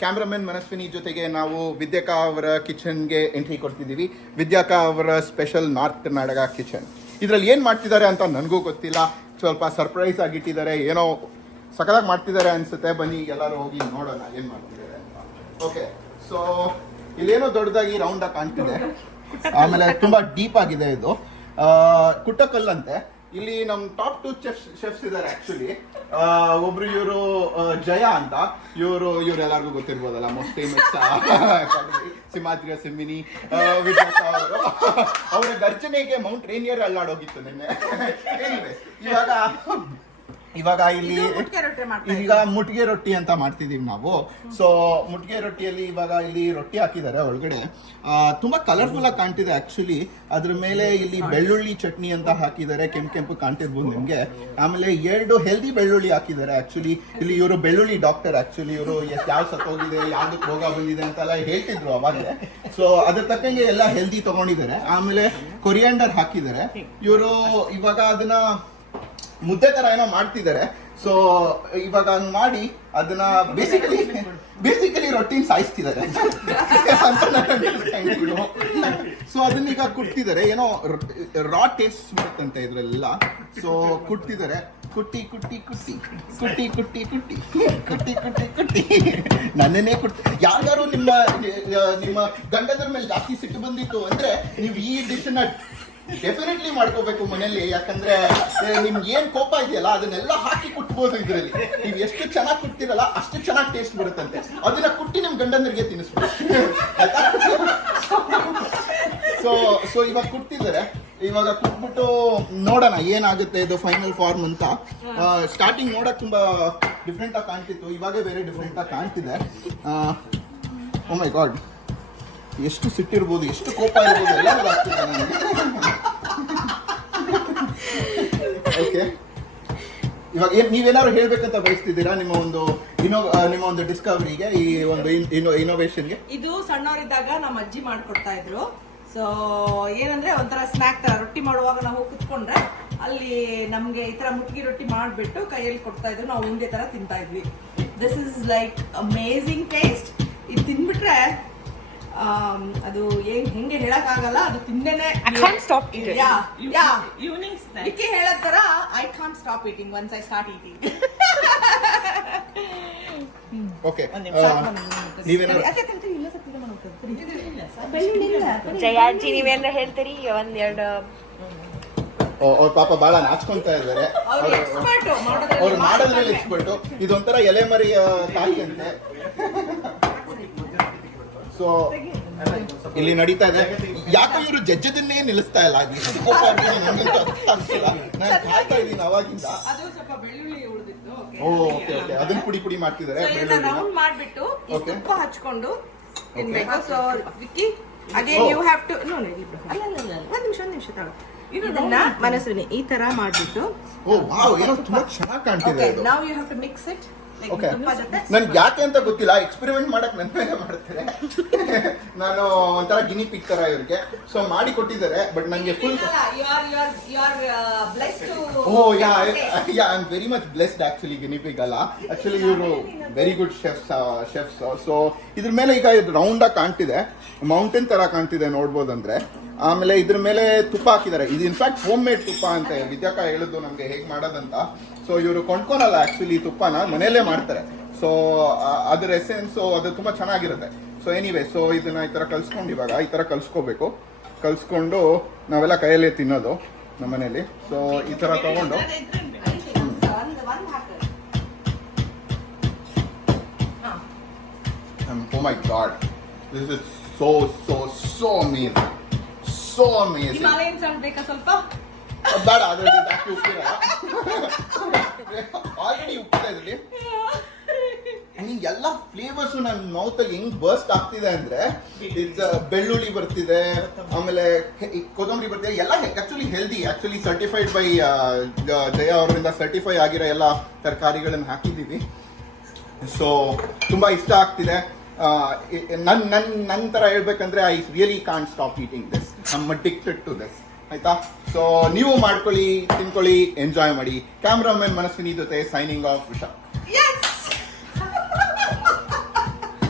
Cameraman Manaswini ಜೊತೆಗೆ ನಾವು ವಿದ್ಯಾಕಾ ಅವರ ಕಿಚನ್ಗೆ ಎಂಟ್ರಿ ಕೊಡ್ತಿದ್ದೀವಿ. ವಿದ್ಯಾಕಾ ಅವರ ಸ್ಪೆಷಲ್ ನಾರ್ತ್ ಕರ್ನಾಟಕ ಕಿಚನ್. ಇದರಲ್ಲಿ ಏನು ಮಾಡ್ತಿದ್ದಾರೆ ಅಂತ ನನಗೂ ಗೊತ್ತಿಲ್ಲ, ಸ್ವಲ್ಪ ಸರ್ಪ್ರೈಸ್ ಆಗಿಟ್ಟಿದ್ದಾರೆ, ಏನೋ ಸಕಲಾಗಿ ಮಾಡ್ತಿದ್ದಾರೆ ಅನಿಸುತ್ತೆ. ಬನ್ನಿ ಎಲ್ಲರೂ ಹೋಗಿ ನೋಡೋಣ ಏನು ಮಾಡ್ತಿದ್ದಾರೆ ಅಂತ. ಓಕೆ, ಸೊ ಇಲ್ಲೇನೋ ದೊಡ್ಡದಾಗಿ ರೌಂಡಾಗಿ ಕಾಣ್ತಿದೆ, ಆಮೇಲೆ ತುಂಬ ಡೀಪ್ ಆಗಿದೆ ಇದು. ಕುಟ್ಟಕಲ್ಲಂತೆ. ಇಲ್ಲಿ ನಮ್ಮ ಟಾಪ್ 2 ಶೆಫ್ಸ್ ಇದ್ದಾರೆ ಆಕ್ಚುಲಿ. ಒಬ್ರು ಇವರು ಜಯ ಅಂತ, ಇವರೆಲ್ಲರಿಗೂ ಗೊತ್ತಿರ್ಬೋದಲ್ಲ, ಮೋಸ್ಟ್ ಫೇಮಸ್ ಸಿಮಾದ್ರಿಯ ಸಿಮ್ಮಿನಿ ವಿದ್ಯಾಕಾ ಅವರು. ಅವರ ಗರ್ಜನೆಗೆ ಮೌಂಟ್ ರೇನಿಯರ್ ಅಲ್ಲಾಡೋಗಿತ್ತು ನಿನ್ನೆ. ಇವಾಗ ಇಲ್ಲಿ ಈಗ ಮುಟ್ಗೆ ರೊಟ್ಟಿ ಅಂತ ಮಾಡ್ತಿದೀವಿ ನಾವು. ಸೊ ಮುಟ್ಗೆ ರೊಟ್ಟಿಯಲ್ಲಿ ಇವಾಗ ಇಲ್ಲಿ ರೊಟ್ಟಿ ಹಾಕಿದ್ದಾರೆ ಒಳಗಡೆ, ತುಂಬಾ ಕಲರ್ಫುಲ್ ಆಗಿ ಕಾಣ್ತಿದೆ ಆಕ್ಚುಲಿ. ಅದ್ರ ಮೇಲೆ ಇಲ್ಲಿ ಬೆಳ್ಳುಳ್ಳಿ ಚಟ್ನಿ ಅಂತ ಹಾಕಿದ್ದಾರೆ, ಕೆಂಪು ಕಾಣ್ತಿರ್ಬೋದು ನಿಮ್ಗೆ. ಆಮೇಲೆ 2 ಹೆಲ್ದಿ ಬೆಳ್ಳುಳ್ಳಿ ಹಾಕಿದ್ದಾರೆ ಆಕ್ಚುಲಿ. ಇಲ್ಲಿ ಇವರು ಬೆಳ್ಳುಳ್ಳಿ ಡಾಕ್ಟರ್ ಆಕ್ಚುಲಿ. ಇವರು ಯಾವ ಸತ್ತೋಗಿದೆ, ಯಾವ್ದಕ್ಕೆ ರೋಗ ಬಂದಿದೆ ಅಂತೆಲ್ಲ ಹೇಳ್ತಿದ್ರು ಅವಾಗಲೇ. ಸೊ ಅದ್ರ ತಕ್ಕಂಗೆ ಎಲ್ಲ ಹೆಲ್ದಿ ತಗೊಂಡಿದ್ದಾರೆ. ಆಮೇಲೆ ಕೊರಿಯಾಂಡರ್ ಹಾಕಿದ್ದಾರೆ. ಇವರು ಇವಾಗ ಅದನ್ನ ಮುದ್ದೆ ತರ ಏನೋ ಮಾಡ್ತಿದ್ದಾರೆ. ಸೊ ಇವಾಗ ಹಂಗ್ ಮಾಡಿ ಅದನ್ನ ಬೇಸಿಕಲಿ ರೊಟ್ಟಿನ ಸಾಯಿಸ್ತಿದ್ದಾರೆ ಅಂತ ನನ್ನ. ಸೊ ಅದನ್ನ ಈಗ ಕುಟ್ತಿದ್ದಾರೆ, ಏನೋ ರಾ ಟೇಸ್ಟ್ ಬರುತ್ತಂತೆ ಇದ್ರೆಲ್ಲ. ಸೊ ಕುಟ್ತಿದ್ದಾರೆ, ಕುಟ್ಟಿ ನನ್ನನ್ನೇ ಯಾರ್ಯಾರು ನಿಮ್ಮ ಗಂಡದ್ರ ಮೇಲೆ ಜಾಸ್ತಿ ಸಿಟ್ಟು ಬಂದಿತ್ತು ಅಂದ್ರೆ ನೀವು ಈ ಡಿಶನ್ನ ಡೆಫಿನೆಟ್ಲಿ ಮಾಡ್ಕೋಬೇಕು ಮನೆಯಲ್ಲಿ. ಯಾಕಂದ್ರೆ ನಿಮ್ಗೆ ಏನ್ ಕೋಪ ಇದೆಯಲ್ಲ ಅದನ್ನೆಲ್ಲ ಹಾಕಿ ಕುಟ್ಬೋದು ಇದ್ರಲ್ಲಿ. ನೀವು ಎಷ್ಟು ಚೆನ್ನಾಗಿ ಕುಟ್ತಿರಲ್ಲ ಅಷ್ಟು ಚೆನ್ನಾಗಿ ಟೇಸ್ಟ್ ಬರುತ್ತಂತೆ. ಅದನ್ನ ಕುಟ್ಟಿ ನಿಮ್ ಗಂಡಂದ್ರಿಗೆ ತಿನ್ನಿಸ್ಬೇಕು. ಸೊ ಇವಾಗ ಕುಟ್ತಿದ್ದಾರೆ. ಇವಾಗ ಕುಟ್ಬಿಟ್ಟು ನೋಡೋಣ ಏನಾಗುತ್ತೆ ಇದು ಫೈನಲ್ ಫಾರ್ಮ್ ಅಂತ. ಸ್ಟಾರ್ಟಿಂಗ್ ನೋಡಕ್ ತುಂಬಾ ಡಿಫ್ರೆಂಟ್ ಆಗಿ ಕಾಣ್ತಿತ್ತು, ಇವಾಗ ಬೇರೆ ಡಿಫ್ರೆಂಟ್ ಆಗಿ ಕಾಣ್ತಿದೆ. ಓ ಮೈ ಗಾಡ್, ಎಷ್ಟು ಸಿಟ್ಟಿರ್ಬೋದು, ಎಷ್ಟು ಕೋಪ ಇರ್ಬೋದು ಎಲ್ಲ ಆಗ್ತಿದೆ ನನಗೆ. ಓಕೆ, ಇವಾಗ ನೀವೇನಾದ್ರು ಹೇಳ್ಬೇಕಂತ ಬಯಸ್ತಿದ್ದೀರಾ ನಿಮ್ಮ ಒಂದು ಡಿಸ್ಕವರಿಗೆ, ಈ ಒಂದು ಇನೋವೇಷನ್ಗೆ? ಇದು ಸಣ್ಣವರಿದ್ದಾಗ ನಮ್ಮ ಅಜ್ಜಿ ಮಾಡ್ಕೊಡ್ತಾ ಇದ್ರು. ಸೊ ಏನಂದ್ರೆ ಒಂಥರ ಸ್ನಾಕ್ ತರ, ರೊಟ್ಟಿ ಮಾಡುವಾಗ ನಾವು ಕುತ್ಕೊಂಡ್ರೆ ಅಲ್ಲಿ ನಮ್ಗೆ ಈ ತರ ಮುಟ್ಗಿ ರೊಟ್ಟಿ ಮಾಡ್ಬಿಟ್ಟು ಕೈಯಲ್ಲಿ ಕೊಡ್ತಾ ಇದ್ರು, ನಾವು ಉಂಡೆ ತರ ತಿಂತಾ ಇದ್ವಿ. This is like amazing taste. ಇದು ತಿನ್ಬಿಟ್ರೆ ಅದು ಹೆಂಗೆ ಹೇಳಕ್ ಆಗಲ್ಲ, ಅದು ತಿಂದೇನೆ ಇದಕ್ಕೆ ಹೇಳತ್ತರ I can't stop eating once I start eating. Okay, Jayaji ನೀವೇನಾರ ಹೇಳ್ತೀರಿ? ಒಂದೆರಡು ಅವ್ರ ಪಾಪ ಬಹಳ ನಾಚ್ಕೊಂತಾ ಇದ್ದಾರೆ. ಅವ್ರು ಮಾಡೋದ್ರಲ್ಲಿ ಎಕ್ಸ್ಪರ್ಟು. ಇದೊಂಥರ ಎಲೆಮರಿ ಕಾಯಿ ಅಂತೆ. ಸೊ ಇಲ್ಲಿ ನಡೀತಾ ಇದೆ. ಯಾಕೋ ಇವರು ಜಜ್ಜದನ್ನೇ ನಿಲ್ಲಿಸ್ತಾ ಇಲ್ಲ. ನಾನು ಕಾಯ್ತಾ ಇದ್ದೀನಿ ಅವಾಗಿಂದ. ಓಕೆ, ಅದನ್ನ ಪುಡಿ ಮಾಡ್ತಿದ್ದಾರೆ. ಮಾಡ್ಬಿಟ್ಟು ತುಪ್ಪ ಹಚ್ಕೊಂಡು ತಿನ್ಬೇಕು. So Vicky again you have to ಒಂದ್ ನಿಮಿಷ ತಗೋ. ಇದನ್ನ ಮನಸ್ವಿನಿ ಈ ತರ ಮಾಡ್ಬಿಟ್ಟು, ಓ ವಾವ್, ಏನೋ ತುಂಬಾ ಚೆನ್ನಾಗಿ ಕಾಣ್ತಿದೆ. Now you have to mix it. ನನ್ಗೆ ಯಾಕೆ ಅಂತ ಗೊತ್ತಿಲ್ಲ, ಎಕ್ಸ್ಪೆರಿಮೆಂಟ್ ಮಾಡಕ್ ನನ್ನ ಮೇಲೆ ಮಾಡ್ತಾರೆ. ನಾನು ಒಂಥರ ಗಿನಿ ಪಿಕ್ ತರ ಇವ್ರಿಗೆ. ಸೊ ಮಾಡಿ ಕೊಟ್ಟಿದ್ದಾರೆ, ಬಟ್ ನಂಗೆ full I am very much blessed actually. Guinea pig ಅಲ್ಲ ಆಕ್ಚುಲಿ, ಇವರು ವೆರಿ ಗುಡ್ ಶೆಫ್ಸ್. ಸೊ ಇದ್ರ ಮೇಲೆ ಈಗ ಇದು ರೌಂಡ್ ಆಗಿ ಕಾಣ್ತಿದೆ, ಮೌಂಟೇನ್ ತರ ಕಾಣ್ತಿದೆ ನೋಡ್ಬೋದಂದ್ರೆ. ಆಮೇಲೆ ಇದ್ರ ಮೇಲೆ ತುಪ್ಪ ಹಾಕಿದ್ದಾರೆ. ಇದು ಇನ್ಫ್ಯಾಕ್ಟ್ ಹೋಮ್ ಮೇಡ್ ತುಪ್ಪ ಅಂತ ವಿದ್ಯಾಕಾ ಹೇಳಿದ್ದು ನಮ್ಗೆ ಹೇಗೆ ಮಾಡೋದಂತ. ಸೊ ಇವರು ಕೊಂಡ್ಕೊನಲ್ಲ ಆಕ್ಚುಲಿ, ತುಪ್ಪನ ಮನೆಯಲ್ಲೇ ಮಾಡ್ತಾರೆ. ಸೊ ಅದರ ಎಸೆನ್ಸ್ ಅದು ತುಂಬಾ ಚೆನ್ನಾಗಿರುತ್ತೆ. ಸೊ ಎನಿವೇ, ಸೊ ಇದನ್ನ ಈ ತರ ಕಲ್ಸ್ಕೊಂಡು ಇವಾಗ ಈ ತರ ಕಲ್ಸ್ಕೊಂಡು ನಾವೆಲ್ಲ ಕೈಯಲ್ಲೇ ತಿನ್ನೋದು ನಮ್ಮ ಮನೇಲಿ. ಸೊ ಈ ತರ ತಗೊಂಡು oh my god, this is so amazing. Himalayan salt ಬೇಕಾ ಸ್ವಲ್ಪ? ಬೇಡ, ಅದರಲ್ಲಿ ಜಾಸ್ತಿ ಉಪ್ಪಿರಲ್ಲ, ಆಲ್ರೆಡಿ ಉಪ್ಪಿದೆ ಇದರಲ್ಲಿ. ಎಲ್ಲ ಫ್ಲೇವರ್ಸ್ ನನ್ನ ಮೌತಲ್ಲಿ ಹೆಂಗ್ ಬರ್ಸ್ಟ್ ಆಗ್ತಿದೆ ಅಂದ್ರೆ, ಬೆಳ್ಳುಳ್ಳಿ ಬರ್ತಿದೆ, ಆಮೇಲೆ ಕೊತ್ತಂಬರಿ ಬರ್ತಿದೆ, ಎಲ್ಲ actually healthy. Actually certified by Jaya ಅವರಿಂದ ಸರ್ಟಿಫೈ ಆಗಿರೋ ಎಲ್ಲ ತರಕಾರಿಗಳನ್ನು ಹಾಕಿದ್ದೀವಿ. ಸೊ ತುಂಬಾ ಇಷ್ಟ ಆಗ್ತಿದೆ. ನನ್ನ ತರ ಹೇಳ್ಬೇಕಂದ್ರೆ I really can't stop eating this. I am addicted to this. ಆಯ್ತಾ? ಸೊ ನೀವು ಮಾಡ್ಕೊಳ್ಳಿ, ತಿನ್ಕೊಳ್ಳಿ, ಎಂಜಾಯ್ ಮಾಡಿ. ಕ್ಯಾಮ್ರಾಮನ್ ಮನಸ್ವಿನಿ ಜೊತೆ ಸೈನಿಂಗ್ ಆಫ್ ವಿಶಾಲ್.